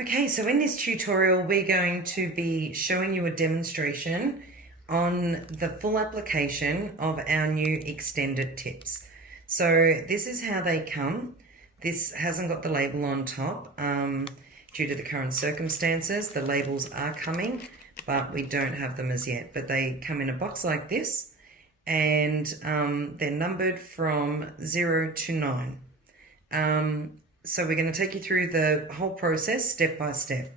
Okay, so in this tutorial, we're going to be showing you a demonstration on the full application of our new extended tips. So this is how they come. This hasn't got the label on top due to the current circumstances. The labels are coming, but we don't have them as yet. But they come in a box like this, and they're numbered from 0 to 9. So we're going to take you through the whole process step by step.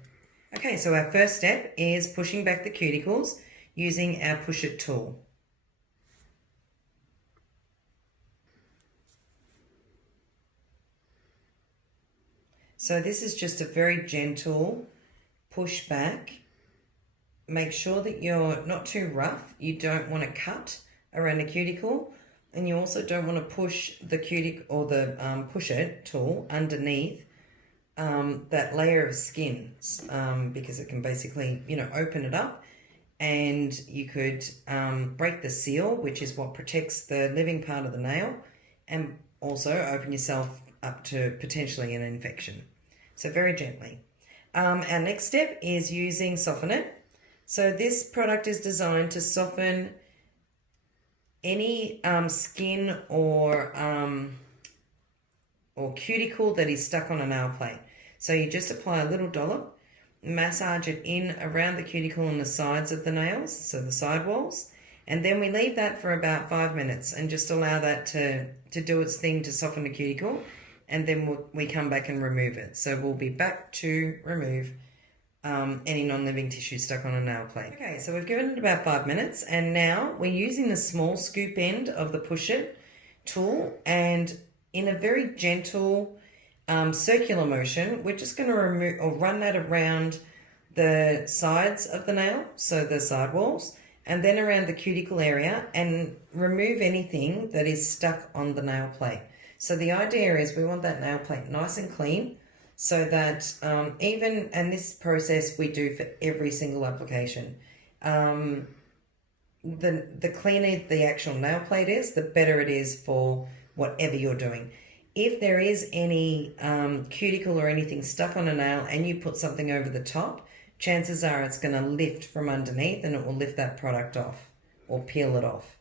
Okay, so our first step is pushing back the cuticles using our push it tool. So this is just a very gentle push back. Make sure that you're not too rough. You don't want to cut around the cuticle. And you also don't want to push the cuticle or the push it tool underneath that layer of skin because it can basically, open it up, and you could break the seal, which is what protects the living part of the nail, and also open yourself up to potentially an infection. So very gently. Our next step is using Soften It. So this product is designed to soften any skin or cuticle that is stuck on a nail plate. So you just apply a little dollop, massage it in around the cuticle and the sides of the nails, so the side walls, and then we leave that for about 5 minutes and just allow that to do its thing to soften the cuticle, and then we come back and remove it. So we'll be back to remove any non-living tissue stuck on a nail plate. Okay, so we've given it about 5 minutes, and now we're using the small scoop end of the push it tool, and in a very gentle circular motion, we're just going to remove or run that around the sides of the nail, so the side walls, and then around the cuticle area, and remove anything that is stuck on the nail plate. So the idea is we want that nail plate nice and clean, so that and this process we do for every single application. The cleaner the actual nail plate is, the better it is for whatever you're doing. If there is any cuticle or anything stuck on a nail and you put something over the top, chances are it's going to lift from underneath and it will lift that product off or peel it off.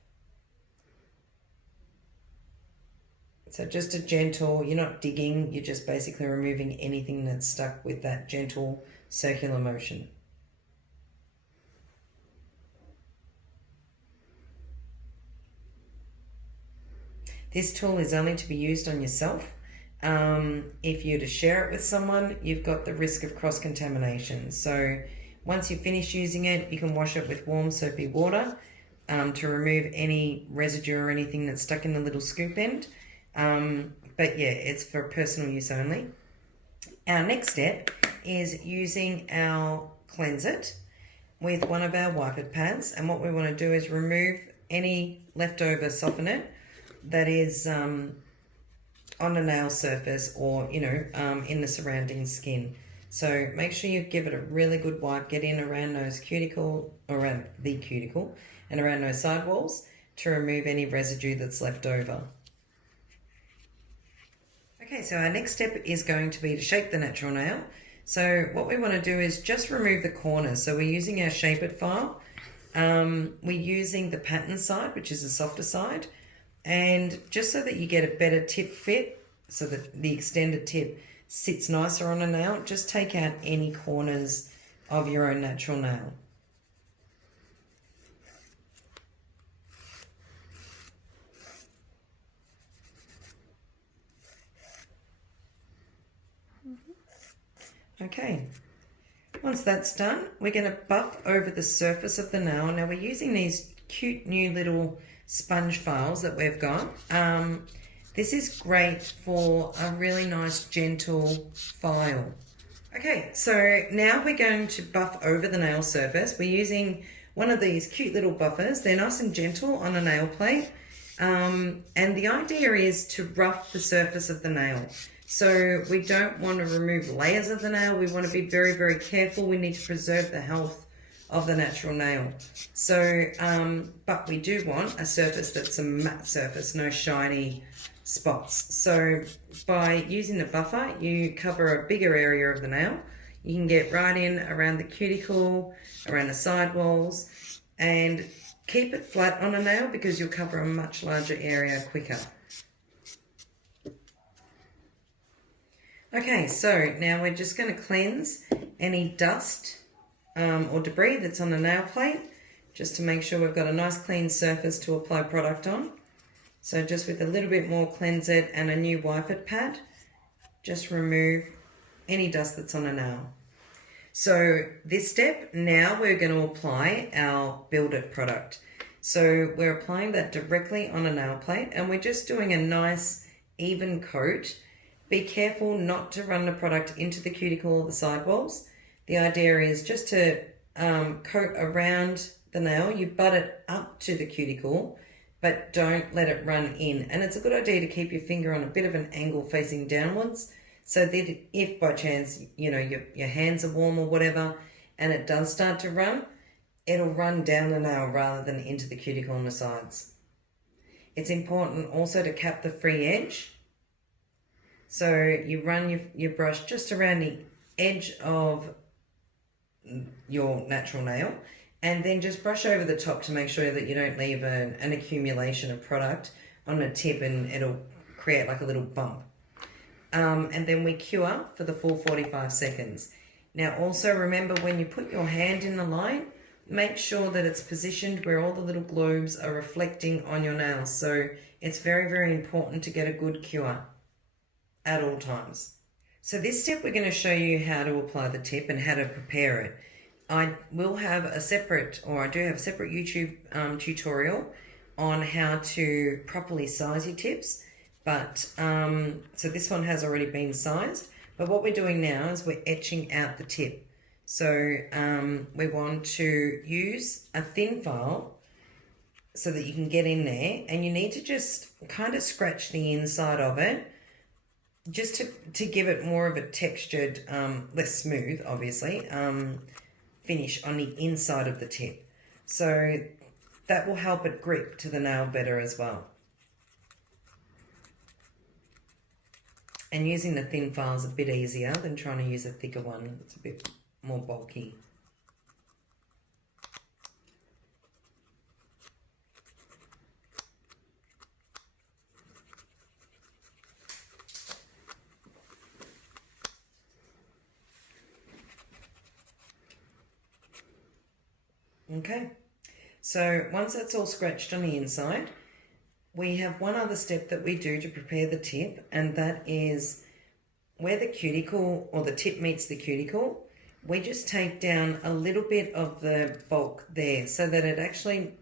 So just a gentle, you're not digging, you're just basically removing anything that's stuck with that gentle circular motion. This tool is only to be used on yourself. If you're to share it with someone, you've got the risk of cross-contamination. So once you finish using it, you can wash it with warm soapy water to remove any residue or anything that's stuck in the little scoop end. But yeah, it's for personal use only. Our next step is using our Cleanse It with one of our wiper pads, and what we want to do is remove any leftover Soften It that is on a nail surface or in the surrounding skin. So make sure you give it a really good wipe, get in around those around the cuticle and around those side walls to remove any residue that's left over. Okay, so our next step is going to be to shape the natural nail. So what we want to do is just remove the corners. So we're using our Shape It file. We're using the pattern side, which is the softer side. And just so that you get a better tip fit, so that the extended tip sits nicer on a nail, just take out any corners of your own natural nail. Okay, once that's done, we're going to buff over the surface of the nail. Now we're using these cute new little sponge files that we've got. This is great for a really nice gentle file. Okay, so now we're going to buff over the nail surface. We're using one of these cute little buffers. They're nice and gentle on a nail plate. And the idea is to rough the surface of the nail. So we don't want to remove layers of the nail. We want to be very, very careful. We need to preserve the health of the natural nail. So, but we do want a surface that's a matte surface, no shiny spots. So by using the buffer, you cover a bigger area of the nail. You can get right in around the cuticle, around the side walls, and keep it flat on a nail because you'll cover a much larger area quicker. Okay, so now we're just going to cleanse any dust or debris that's on the nail plate, just to make sure we've got a nice clean surface to apply product on. So just with a little bit more Cleanse It and a new Wipe It pad, just remove any dust that's on a nail. So this step, now we're going to apply our Build It product. So we're applying that directly on a nail plate, and we're just doing a nice even coat. Be careful not to run the product into the cuticle or the sidewalls. The idea is just to coat around the nail. You butt it up to the cuticle, but don't let it run in. And it's a good idea to keep your finger on a bit of an angle facing downwards, so that if by chance, you know, your hands are warm or whatever, and it does start to run, it'll run down the nail rather than into the cuticle on the sides. It's important also to cap the free edge. So you run your brush just around the edge of your natural nail, and then just brush over the top to make sure that you don't leave an accumulation of product on the tip, and it'll create like a little bump. And then we cure for the full 45 seconds. Now also remember, when you put your hand in the light, make sure that it's positioned where all the little globes are reflecting on your nails. So it's very, very important to get a good cure at all times. So this step, we're going to show you how to apply the tip and how to prepare it. I will have a separate, or I do have a separate YouTube tutorial on how to properly size your tips. But so this one has already been sized. But what we're doing now is we're etching out the tip. So we want to use a thin file so that you can get in there, and you need to just kind of scratch the inside of it, just to give it more of a textured, less smooth, obviously, finish on the inside of the tip. So that will help it grip to the nail better as well. And using the thin file is a bit easier than trying to use a thicker one. It's a bit more bulky. Okay, so once that's all scratched on the inside, we have one other step that we do to prepare the tip, and that is where the cuticle or the tip meets the cuticle, we just take down a little bit of the bulk there so that it actually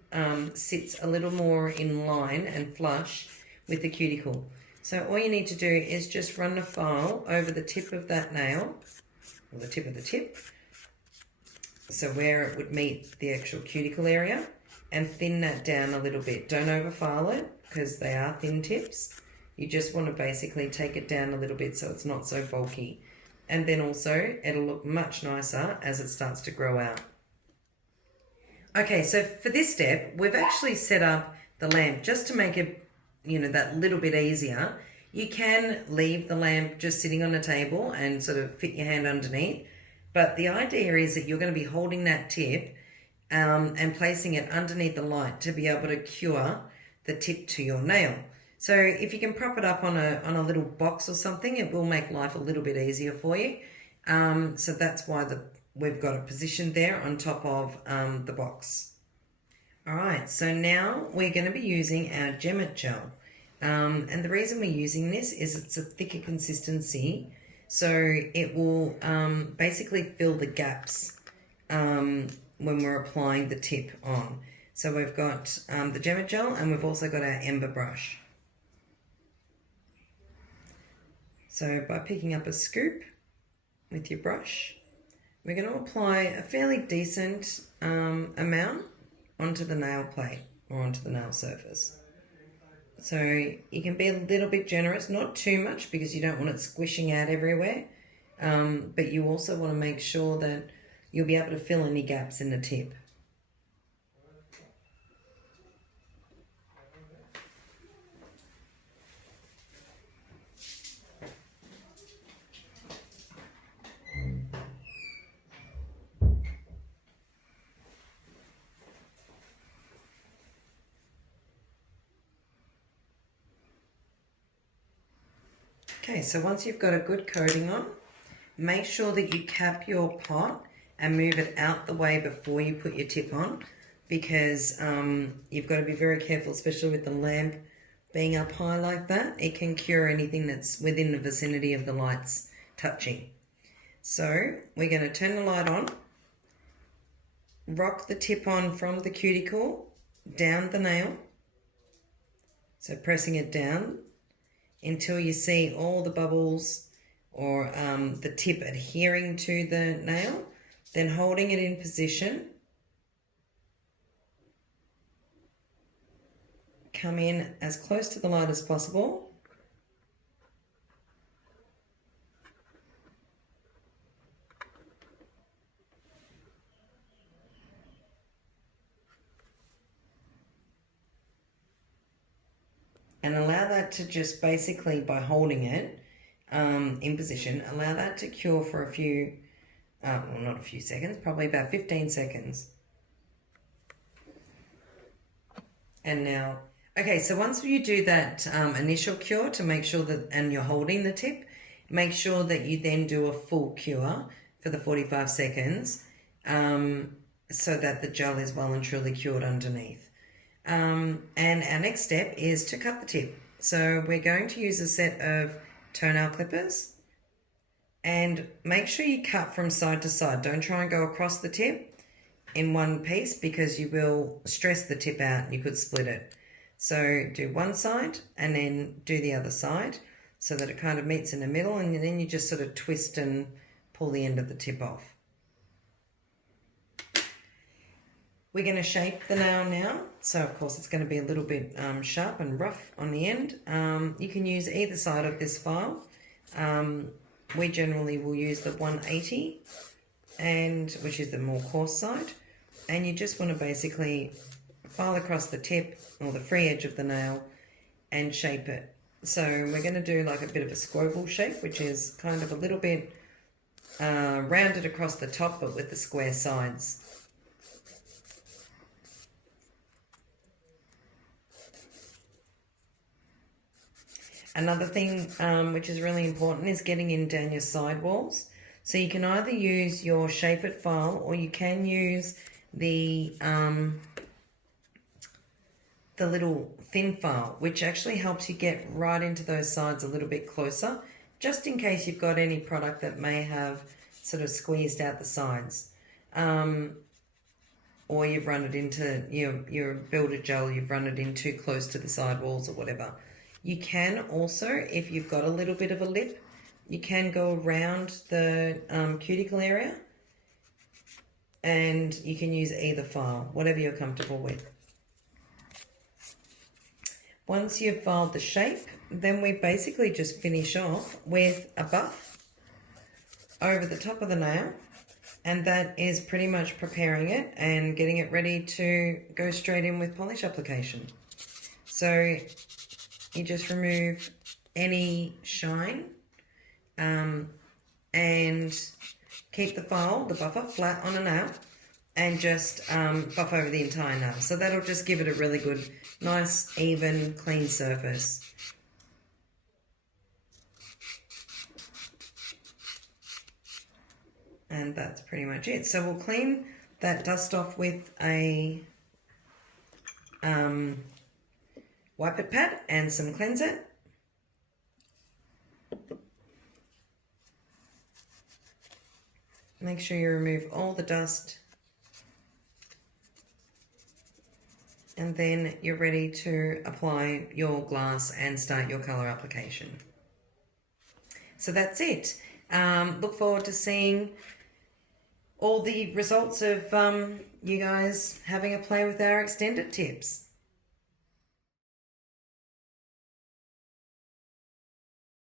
sits a little more in line and flush with the cuticle. So all you need to do is just run the file over the tip of that nail, or the tip of the tip, so where it would meet the actual cuticle area, and thin that down a little bit. Don't overfile it because they are thin tips. You just want to basically take it down a little bit so it's not so bulky. And then also it'll look much nicer as it starts to grow out. Okay, so for this step, we've actually set up the lamp just to make it, you know, that little bit easier. You can leave the lamp just sitting on the table and sort of fit your hand underneath. But the idea is that you're going to be holding that tip and placing it underneath the light to be able to cure the tip to your nail. So if you can prop it up on a little box or something, it will make life a little bit easier for you. So that's why we've got it positioned there on top of the box. All right, so now we're going to be using our Ignyte gel. And the reason we're using this is it's a thicker consistency, so it will basically fill the gaps when we're applying the tip on. So we've got the Ignyte gel, and we've also got our ember brush. So by picking up a scoop with your brush, we're going to apply a fairly decent amount onto the nail plate or onto the nail surface. So you can be a little bit generous, not too much because you don't want it squishing out everywhere, but you also want to make sure that you'll be able to fill any gaps in the tip. Okay, so once you've got a good coating on, make sure that you cap your pot and move it out the way before you put your tip on, because you've got to be very careful, especially with the lamp being up high like that. It can cure anything that's within the vicinity of the lights touching. So we're going to turn the light on, rock the tip on from the cuticle down the nail, so pressing it down until you see all the bubbles or the tip adhering to the nail, then holding it in position. Come in as close to the light as possible. And allow that to just basically, by holding it in position, allow that to cure for a few, well, not a few seconds, probably about 15 seconds. And now, okay, so once you do that initial cure to make sure that, and you're holding the tip, make sure that you then do a full cure for the 45 seconds so that the gel is well and truly cured underneath. And our next step is to cut the tip. So we're going to use a set of toenail clippers, and make sure you cut from side to side. Don't try and go across the tip in one piece, because you will stress the tip out and you could split it. So do one side and then do the other side so that it kind of meets in the middle, and then you just sort of twist and pull the end of the tip off. We're going to shape the nail now. So of course it's going to be a little bit sharp and rough on the end. You can use either side of this file. We generally will use the 180, and which is the more coarse side. And you just want to basically file across the tip or the free edge of the nail and shape it. So we're going to do like a bit of a squoval shape, which is kind of a little bit rounded across the top, but with the square sides. Another thing which is really important is getting in down your side walls. So you can either use your Shape It file, or you can use the little thin file, which actually helps you get right into those sides a little bit closer, just in case you've got any product that may have sort of squeezed out the sides. Or you've run it into your builder gel, you've run it in too close to the side walls or whatever. You can also, if you've got a little bit of a lip, you can go around the cuticle area, and you can use either file, whatever you're comfortable with. Once you've filed the shape, then we basically just finish off with a buff over the top of the nail, and that is pretty much preparing it and getting it ready to go straight in with polish application. So you just remove any shine and keep the file, the buffer, flat on a nail, and just buff over the entire nail. So that'll just give it a really good, nice, even, clean surface. And that's pretty much it. So we'll clean that dust off with a wipe it pad and some cleanser. Make sure you remove all the dust, and then you're ready to apply your glass and start your colour application. So that's it. Look forward to seeing all the results of you guys having a play with our extended tips.